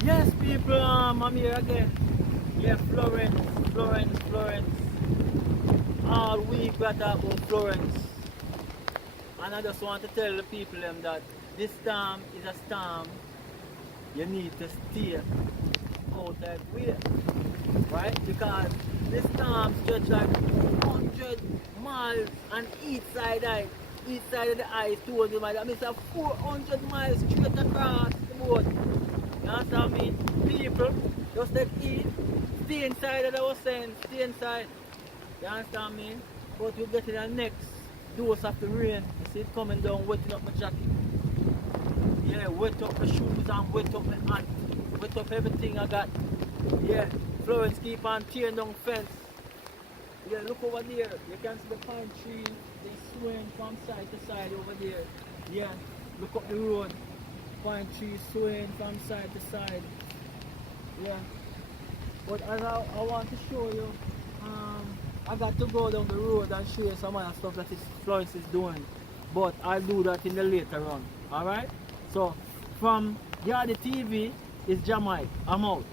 Yes, people, I'm here again. Yeah, Florence. All week we are talking about Florence. And I just want to tell the people them that this storm is a storm you need to stay out that way. Right? Because this storm stretch like 100 miles on each side eye. Each side of the eye is 200 miles. I mean, it's a 400 miles straight across the board. You understand me? People, just take heat, stay inside as I was saying, stay inside. You understand me? But we get in the next dose of the rain. You see it coming down, wetting up my jacket. Yeah, wet up my shoes and wet up my hand. Wet up everything I got. Yeah, Florence keep on tearing down fence. Yeah, look over there. You can see the pine tree. They swaying from side to side over there. Yeah, look up the road. Pine tree swaying from side to side. Yeah. But as I want to show you, I got to go down the road and show you some other stuff that Florence is doing. But I'll do that in the later on. Alright? So from Yardie TV is Jamaica. I'm out.